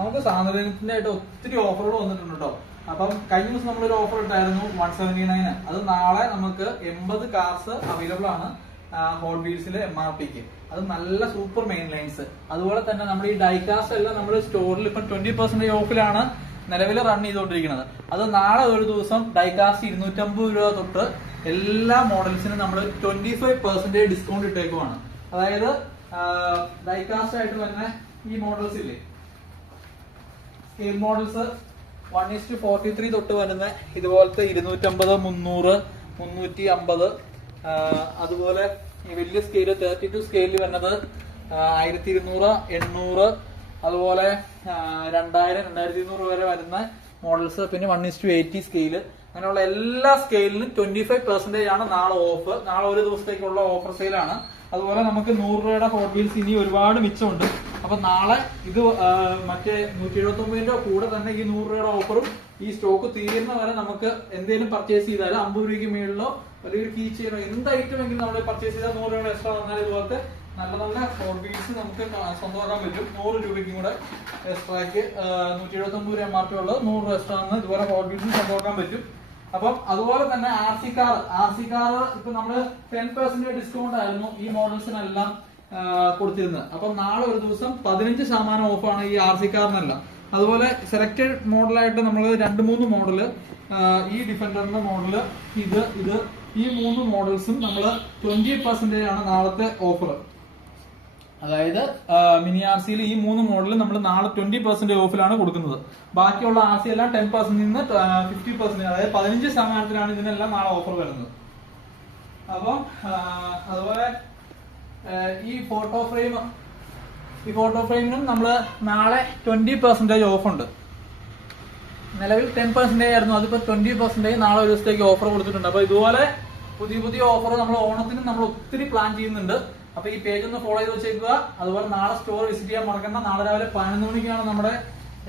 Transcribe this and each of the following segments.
നമുക്ക് സാന്ദ്രനായിട്ട് ഒത്തിരി ഓഫറുകൾ വന്നിട്ടുണ്ട് കേട്ടോ. അപ്പം കഴിഞ്ഞ ദിവസം നമ്മളൊരു ഓഫർ ഇട്ടായിരുന്നു 179. അത് നാളെ നമുക്ക് 80 കാർസ് അവൈലബിൾ ആണ് ഹോട്ട് വീൽസിലെ MRPക്ക്. അത് നല്ല സൂപ്പർ മെയിൻ ലൈൻസ്. അതുപോലെ തന്നെ നമ്മുടെ ഈ ഡൈകാസ്റ്റ് എല്ലാം നമ്മൾ സ്റ്റോറിൽ ഇപ്പം 20% ഓഫിലാണ് നിലവിൽ റൺ ചെയ്തുകൊണ്ടിരിക്കുന്നത്. അത് നാളെ ഒരു ദിവസം ഡൈകാസ്റ്റ് 250 രൂപ തൊട്ട് എല്ലാ മോഡൽസിനും നമ്മൾ 25% ഡിസ്കൗണ്ട് ഇട്ടേക്കുവാണ്. അതായത് ഡൈകാസ്റ്റ് ആയിട്ട് തന്നെ ഈ മോഡൽസ് ഇല്ലേ, സ്കെയിൽ മോഡൽസ് 1:43 തൊട്ട് വരുന്ന ഇതുപോലത്തെ 250, 300, 350, അതുപോലെ ഈ വലിയ സ്കെയില് 32 സ്കെയിലിൽ വരുന്നത് 1200, 800, അതുപോലെ 2000, 2200 വരെ വരുന്ന മോഡൽസ്, പിന്നെ 1:80 സ്കെയില്, അങ്ങനെയുള്ള എല്ലാ സ്കെയിലിനും 25% ആണ് നാളെ ഓഫ്. നാളെ ഒരു ദിവസത്തേക്കുള്ള ഓഫർ സെയിലാണ്. അതുപോലെ നമുക്ക് 100 രൂപയുടെ ഹോട്ട് വീൽസ് ഇനി ഒരുപാട് മിച്ചമുണ്ട്. അപ്പൊ നാളെ ഇത് മറ്റേ 179 രൂപ കൂടെ തന്നെ ഈ 100 രൂപയുടെ ഓഫറും ഈ സ്റ്റോക്ക് തീരുന്ന വരെ നമുക്ക് എന്തെങ്കിലും പർച്ചേസ് ചെയ്താൽ 50 രൂപയ്ക്ക് മേളിലോ വലിയൊരു കീ ചെയിനോ എന്ത് ഐറ്റം എങ്കിലും നമ്മൾ പർച്ചേസ് ചെയ്താൽ 100 രൂപയുടെ എക്സ്ട്രാ വന്നാൽ ഇതുപോലത്തെ നല്ല നല്ല ഹോട്ട് വീൽസ് നമുക്ക് സ്വന്തമാക്കാൻ പറ്റും. 100 രൂപയ്ക്കും കൂടെ എക്സ്ട്രാക്ക് 179 രൂപ MRP ഉള്ളത് 100 രൂപ എക്സ്ട്രാ വന്ന് ഇതുപോലെ ഹോട്ട് വീൽസ് സ്വന്തമാക്കാൻ പറ്റും. അപ്പം അതുപോലെ തന്നെ ആർ സി കാർ ഇപ്പൊ നമ്മള് 10% ഡിസ്കൗണ്ട് ആയിരുന്നു ഈ മോഡൽസിനെല്ലാം കൊടുത്തിരുന്നത്. അപ്പം നാളെ ഒരു ദിവസം 15% ഓഫാണ് ഈ ആർ സി കാറിനെല്ലാം. അതുപോലെ സെലക്ടഡ് മോഡലായിട്ട് നമ്മൾ 2-3 മോഡല്, ഈ ഡിഫൻഡറിന്റെ മോഡല്, ഇത് ഈ 3 മോഡൽസും നമ്മൾ 20% ആണ് നാളത്തെ ഓഫർ. അതായത് മിനി ആർ സിയിൽ ഈ 3 മോഡൽ നമ്മൾ നാളെ 20% ഓഫിലാണ് കൊടുക്കുന്നത്. ബാക്കിയുള്ള ആർ സി എല്ലാം 10% നിന്ന് 50%, അതായത് 15% ഇതിനെല്ലാം നാളെ ഓഫർ വരുന്നത്. അപ്പം അതുപോലെ ഈ ഫോട്ടോ ഫ്രെയിമിനും നമ്മൾ നാളെ 20% ഓഫ് ഉണ്ട്. നിലവിൽ 10% ആയിരുന്നു, അതിപ്പോ 20% നാളെ ഒരു ദിവസത്തേക്ക് ഓഫർ കൊടുത്തിട്ടുണ്ട്. അപ്പൊ ഇതുപോലെ പുതിയ ഓഫർ നമ്മൾ ഓണത്തിന് നമ്മൾ ഒത്തിരി പ്ലാൻ ചെയ്യുന്നുണ്ട്. അപ്പൊ ഈ പേജ് ഒന്ന് ഫോളോ ചെയ്ത് വെച്ചേക്കുക. അതുപോലെ നാളെ സ്റ്റോർ വിസിറ്റ് ചെയ്യാൻ മറക്കണ്ട. നാളെ രാവിലെ 11 മണിക്കാണ് നമ്മുടെ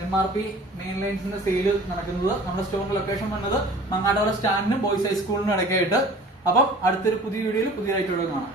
MRP മെയിൻ ലൈൻസിന്റെ സെയില് നടക്കുന്നത്. നമ്മുടെ സ്റ്റോറിന്റെ ലൊക്കേഷൻ വന്നത് മങ്ങാട്ടുകര സ്റ്റാൻഡിനും ബോയ്സ് ഹൈസ്കൂളിനും ഇടയ്ക്കായിട്ട്. അപ്പം അടുത്തൊരു പുതിയ വീഡിയോയിൽ പുതിയ ഐറ്റം കാണാം.